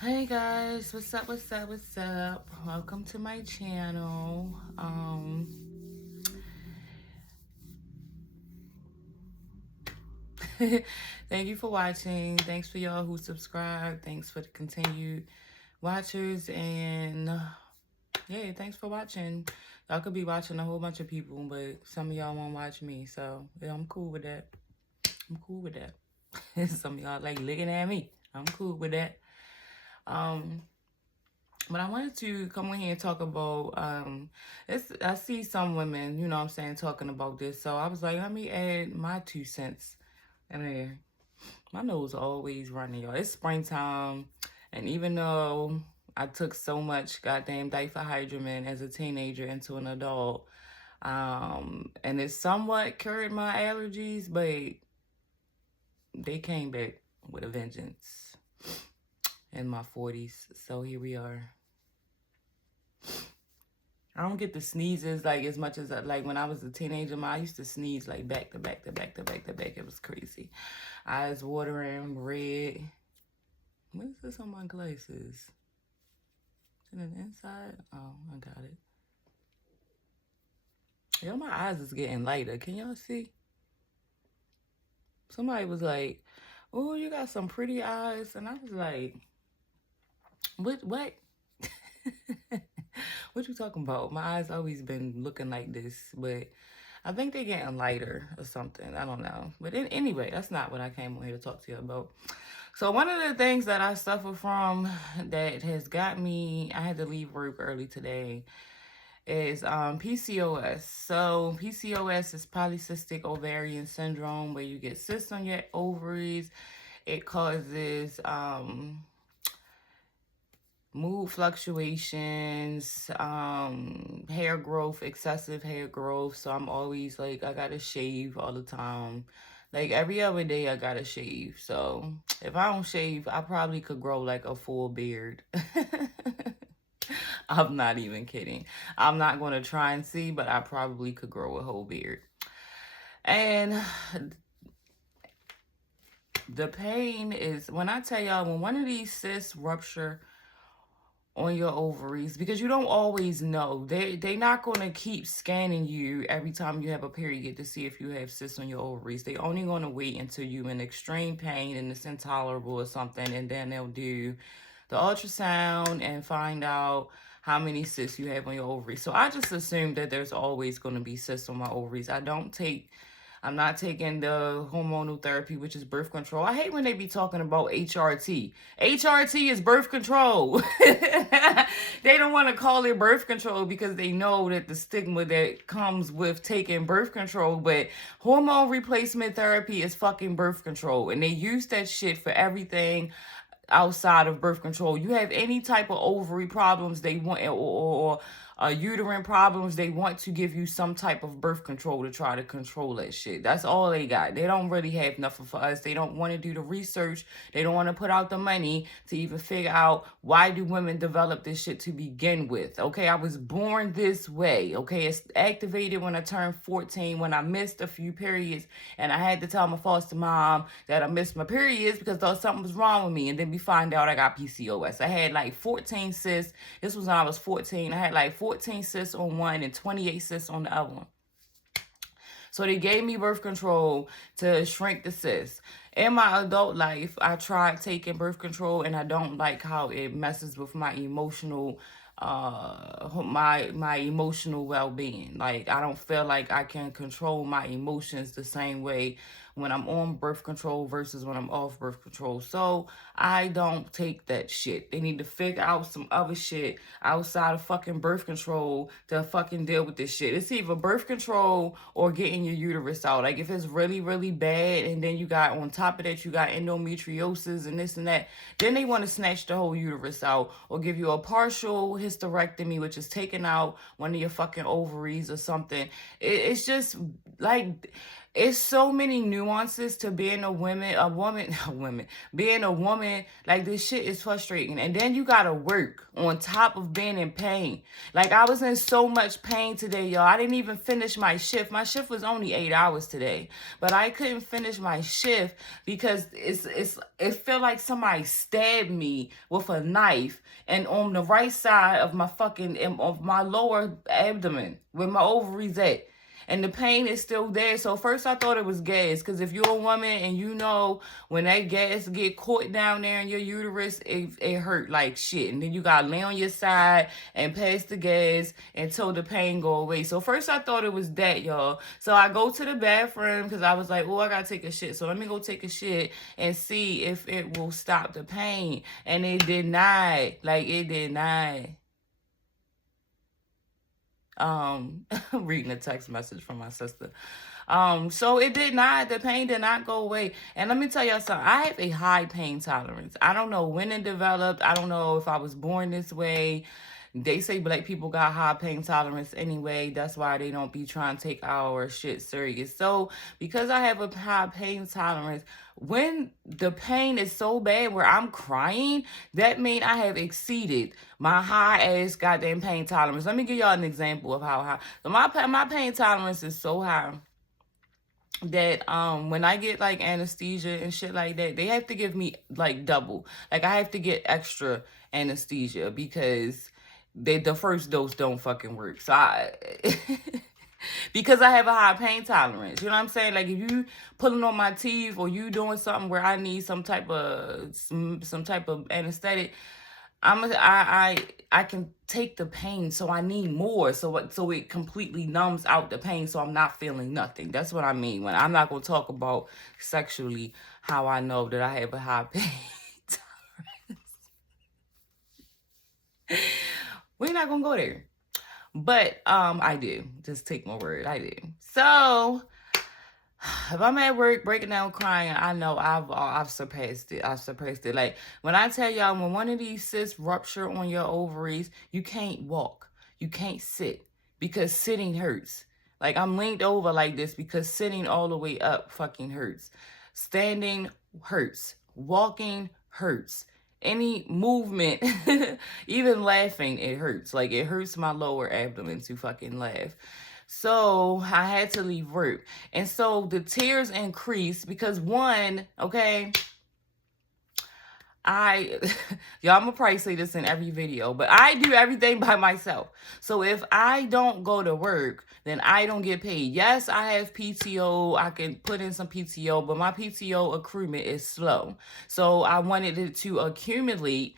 Hey guys, what's up, what's up? Welcome to my channel. Thank you for watching. Thanks for y'all who subscribe. Thanks for the continued watchers. And yeah, thanks for watching. Y'all could be watching a whole bunch of people, but some of y'all won't watch me. So yeah, I'm cool with that. I'm cool with that. Some of y'all like looking at me. I'm cool with that. But I wanted to come in here and talk about, I see some women, you know what I'm saying, talking about this. So I was like, let me add my 2 cents in there. My nose always running, y'all. It's springtime. And even though I took so much goddamn diphenhydramine as a teenager into an adult, and it somewhat cured my allergies, but they came back with a vengeance in my 40s. So here we are. I don't get the sneezes like as much as like when I was a teenager. I used to sneeze like back to back to back to back to back. It was crazy. Eyes watering, red. What is this on my glasses? Is it on the inside? Oh, I got it. Yo, my eyes is getting lighter. Can y'all see? Somebody was like, "Oh, you got some pretty eyes," and I was like, "What? What?" What you talking about? My eyes always been looking like this, but I think they're getting lighter or something. I don't know. But anyway, that's not what I came on here to talk to you about. So one of the things that I suffer from that has got me, I had to leave work early today, is PCOS. So PCOS is polycystic ovarian syndrome, where you get cysts on your ovaries. It causes mood fluctuations, hair growth, excessive hair growth. So I'm always like, I gotta shave all the time. Like every other day I gotta shave. So if I don't shave, I probably could grow like a full beard. I'm not even kidding. I'm not gonna try and see, but I probably could grow a whole beard. And the pain is, when I tell y'all, when one of these cysts rupture on your ovaries, because you don't always know. They not going to keep scanning you every time you have a period to see if you have cysts on your ovaries. They only going to wait until you in extreme pain and it's intolerable or something, and then they'll do the ultrasound and find out how many cysts you have on your ovaries. So I just assume that there's always going to be cysts on my ovaries. I'm not taking the hormonal therapy, which is birth control. I hate when they be talking about HRT. HRT is birth control. They don't want to call it birth control because they know that the stigma that comes with taking birth control. But hormone replacement therapy is fucking birth control. And they use that shit for everything outside of birth control. You have any type of ovary problems, they want, or uterine problems, they want to give you some type of birth control to try to control that shit. That's all they got. They don't really have nothing for us. They don't want to do the research. They don't want to put out the money to even figure out why do women develop this shit to begin with. Okay, I was born this way. Okay, it's activated when I turned 14, when I missed a few periods, and I had to tell my foster mom that I missed my periods because thought something was wrong with me. And then we find out I got PCOS. I had like 14 cysts. This was when I was 14. I had like 14 cysts on one and 28 cysts on the other one. So they gave me birth control to shrink the cysts. In my adult life, I tried taking birth control, and I don't like how it messes with my emotional my emotional well-being. Like, I don't feel like I can control my emotions the same way when I'm on birth control versus when I'm off birth control. So I don't take that shit. They need to figure out some other shit outside of fucking birth control to fucking deal with this shit. It's either birth control or getting your uterus out. Like, if it's really, really bad, and then you got, on top of that, you got endometriosis and this and that, then they want to snatch the whole uterus out or give you a partial hysterectomy, which is taking out one of your fucking ovaries or something. It's just like, it's so many nuances to being being a woman. Like, this shit is frustrating. And then you gotta work on top of being in pain. Like, I was in so much pain today, y'all. I didn't even finish my shift. My shift was only 8 hours today, but I couldn't finish my shift because it felt like somebody stabbed me with a knife, and on the right side of my of my lower abdomen, where my ovaries at. And the pain is still there. So first I thought it was gas, because if you're a woman and you know when that gas get caught down there in your uterus, it hurt like shit. And then you gotta lay on your side and pass the gas until the pain go away. So first I thought it was that, y'all. So I go to the bathroom because I was like, oh, I gotta take a shit. So let me go take a shit and see if it will stop the pain. And it did not. Like, it did not. Reading a text message from my sister. So it did not, the pain did not go away. And let me tell y'all something, I have a high pain tolerance. I don't know when it developed. I don't know if I was born this way. They say black people got high pain tolerance anyway. That's why they don't be trying to take our shit serious. So because I have a high pain tolerance, when the pain is so bad where I'm crying, that means I have exceeded my high ass goddamn pain tolerance. Let me give y'all an example of how high. So my pain tolerance is so high that when I get like anesthesia and shit like that, they have to give me like double. Like, I have to get extra anesthesia because the first dose don't fucking work. So because I have a high pain tolerance. You know what I'm saying? Like, if you pulling on my teeth or you doing something where I need some type of anesthetic, I can take the pain, so I need more, so it completely numbs out the pain, so I'm not feeling nothing. That's what I mean when I'm not gonna talk about sexually how I know that I have a high pain tolerance. We're not gonna go there, but I do. Just take my word, I do. So if I'm at work breaking down crying, I know I've surpassed it. I've surpassed it. Like, when I tell y'all, when one of these cysts rupture on your ovaries, you can't walk. You can't sit because sitting hurts. Like, I'm leaned over like this because sitting all the way up fucking hurts. Standing hurts. Walking hurts. Any movement, even laughing, it hurts. Like, it hurts my lower abdomen to fucking laugh. So I had to leave work. And so the tears increased because one, okay, y'all, I'm gonna probably say this in every video, but I do everything by myself. So if I don't go to work, then I don't get paid. Yes, I have PTO. I can put in some PTO, but my PTO accruement is slow. So I wanted it to accumulate.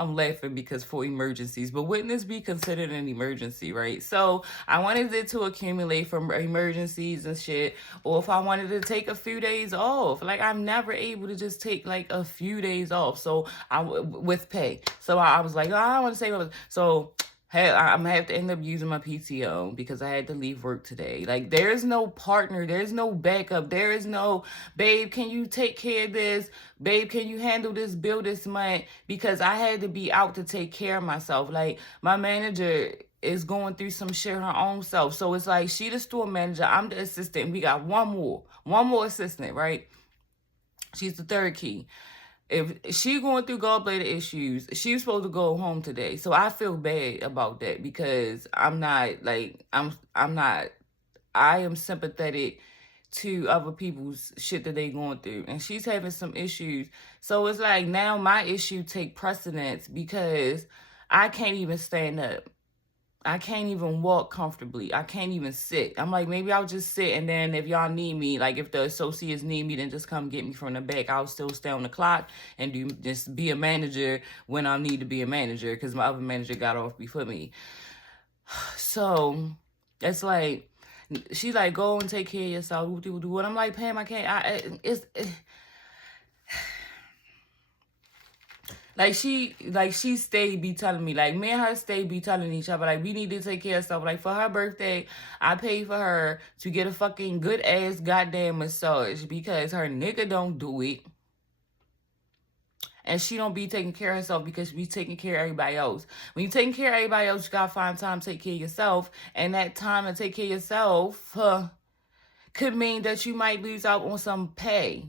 I'm laughing because for emergencies, but wouldn't this be considered an emergency, right? So I wanted it to accumulate from emergencies and shit, or if I wanted to take a few days off. Like, I'm never able to just take like a few days off, so with pay. So I was like, oh, I want to say, so I'm gonna have to end up using my PTO because I had to leave work today. Like, there's no partner, there's no backup, there is no, babe, can you take care of this? Babe, can you handle this bill this month? Because I had to be out to take care of myself. Like, my manager is going through some shit her own self. So it's like, she the store manager, I'm the assistant. We got one more assistant, right? She's the third key. If she going through gallbladder issues, she's supposed to go home today. So I feel bad about that because I'm not like, I am sympathetic to other people's shit that they going through. And she's having some issues. So it's like, now my issue take precedence because I can't even stand up. I can't even walk comfortably. I can't even sit. I'm like, maybe I'll just sit, and then if y'all need me, like if the associates need me, then just come get me from the back. I'll still stay on the clock and just be a manager when I need to be a manager because my other manager got off before me. So it's like, she's like, go and take care of yourself. And I'm like, Pam, I can't. Like, she stayed be telling me, like, me and her stayed be telling each other, like, we need to take care of stuff. Like, for her birthday, I paid for her to get a fucking good ass goddamn massage because her nigga don't do it. And she don't be taking care of herself because she be taking care of everybody else. When you taking care of everybody else, you gotta find time to take care of yourself. And that time to take care of yourself, could mean that you might lose out on some pay.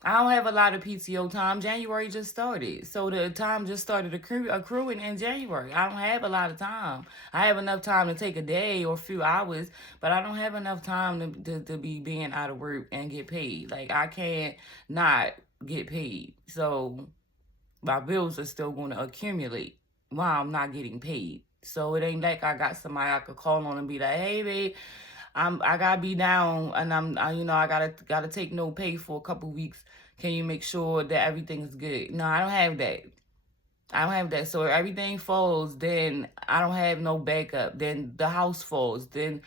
I don't have a lot of PTO time. January just started. So the time just started accruing in January. I don't have a lot of time. I have enough time to take a day or a few hours, but I don't have enough time to be being out of work and get paid. Like, I can't not get paid. So my bills are still going to accumulate while I'm not getting paid. So it ain't like I got somebody I could call on and be like, hey, babe, I gotta be down, and I gotta take no pay for a couple weeks. Can you make sure that everything is good? No, I don't have that. I don't have that. So if everything falls, then I don't have no backup. Then the house falls. Then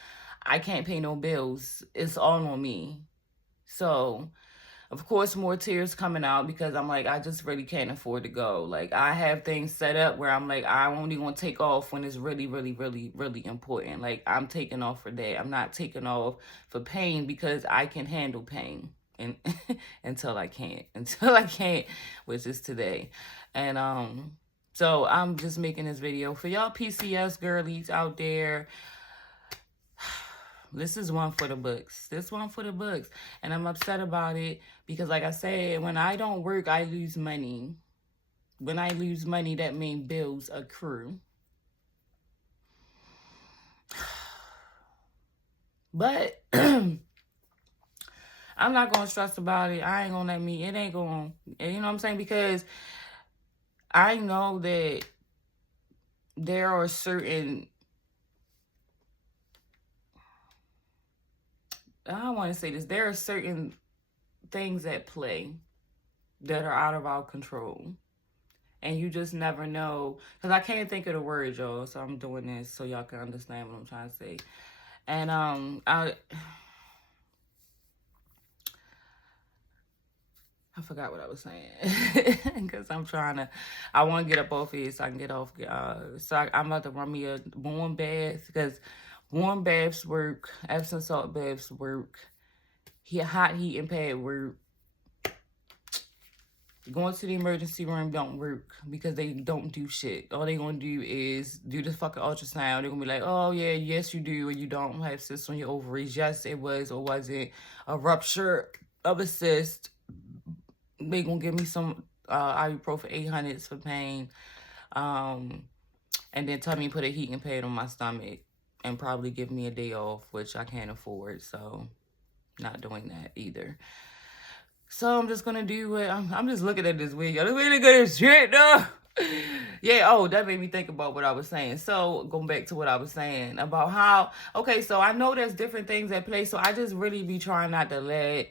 I can't pay no bills. It's all on me. So, of course, more tears coming out because I'm like, I just really can't afford to go. Like, I have things set up where I'm like, I only want to take off when it's really, really, really, really important. Like, I'm taking off for that. I'm not taking off for pain because I can handle pain. And until I can't, which is today. And so I'm just making this video for y'all PCS girlies out there. This is one for the books. This one for the books. And I'm upset about it because, like I said, when I don't work, I lose money. When I lose money, that means bills accrue. But I'm not going to stress about it. I ain't going to let me, it ain't going to, you know what I'm saying? Because I know that there are certain, I don't want to say this, there are certain things at play that are out of our control. And you just never know. Because I can't think of the word, y'all. So I'm doing this so y'all can understand what I'm trying to say. And I forgot what I was saying because I want to get up off here so I can get off. I'm about to run me a warm bath because warm baths work. Epsom salt baths work. Hot heating pad work. Going to the emergency room don't work because they don't do shit. All they gonna do is do the fucking ultrasound. They're gonna be like, oh yeah, yes you do, and you don't have cysts on your ovaries. Yes, it was or wasn't a rupture of a cyst. They gonna give me some ibuprofen 800s for pain, and then tell me to put a heating pad on my stomach and probably give me a day off, which I can't afford. So, not doing that either. So I'm just gonna do what I'm just looking at this video. This really good as shit, though. Yeah, oh, that made me think about what I was saying. So going back to what I was saying about how, okay, so I know there's different things at play. So I just really be trying not to let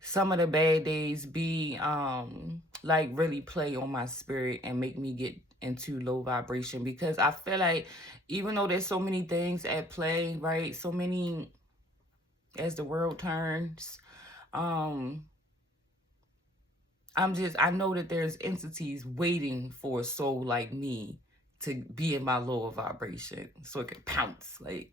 some of the bad days be like really play on my spirit and make me get into low vibration, because I feel like even though there's so many things at play, right? So many as the world turns, I know that there's entities waiting for a soul like me to be in my lower vibration so it can pounce. Like,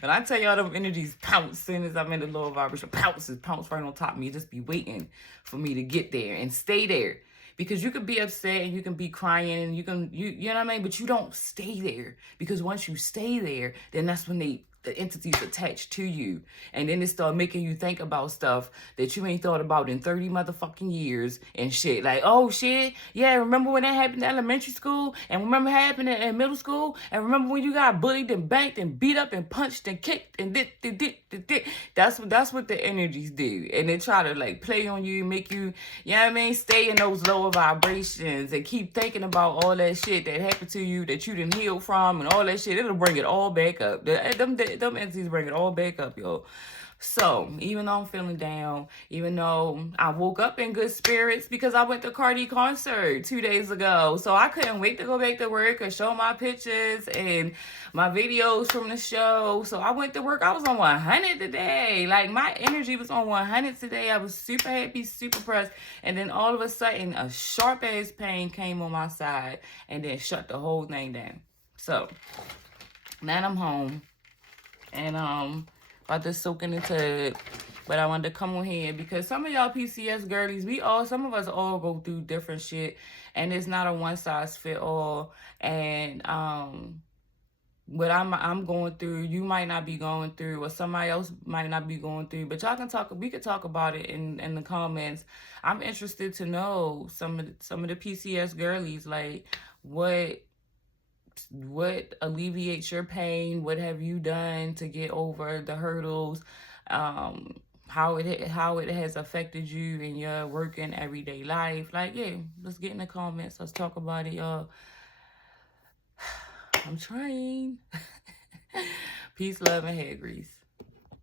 when I tell y'all them energies pounce, as soon as I'm in the lower vibration, pounce right on top of me. Just be waiting for me to get there and stay there. Because you could be upset and you can be crying and you know what I mean? But you don't stay there. Because once you stay there, then that's when the entities attached to you. And then it start making you think about stuff that you ain't thought about in 30 motherfucking years and shit. Like, oh shit, yeah, remember when that happened in elementary school? And remember what happened in middle school? And remember when you got bullied and banked and beat up and punched and kicked and did. That's what the energies do. And they try to like play on you, make you, you know what I mean, stay in those lower vibrations and keep thinking about all that shit that happened to you that you didn't heal from and all that shit. It'll bring it all back up. Them entities bring it all back up, yo. So, even though I'm feeling down, even though I woke up in good spirits because I went to Cardi concert 2 days ago. So, I couldn't wait to go back to work and show my pictures and my videos from the show. So, I went to work. I was on 100 today. Like, my energy was on 100 today. I was super happy, super pressed. And then all of a sudden, a sharp-ass pain came on my side and then shut the whole thing down. So, now I'm home. And about to soak into it. But I wanted to come on here because some of y'all PCS girlies, some of us all go through different shit, and it's not a one size fit all. And what I'm going through, you might not be going through, or somebody else might not be going through. But y'all can talk. We could talk about it in the comments. I'm interested to know some of the PCS girlies, like what alleviates your pain. What have you done to get over the hurdles? Um, how it has affected you in your working everyday life. Like, yeah, let's get in the comments. Let's talk about it, y'all. I'm trying. Peace, love, and hair grease.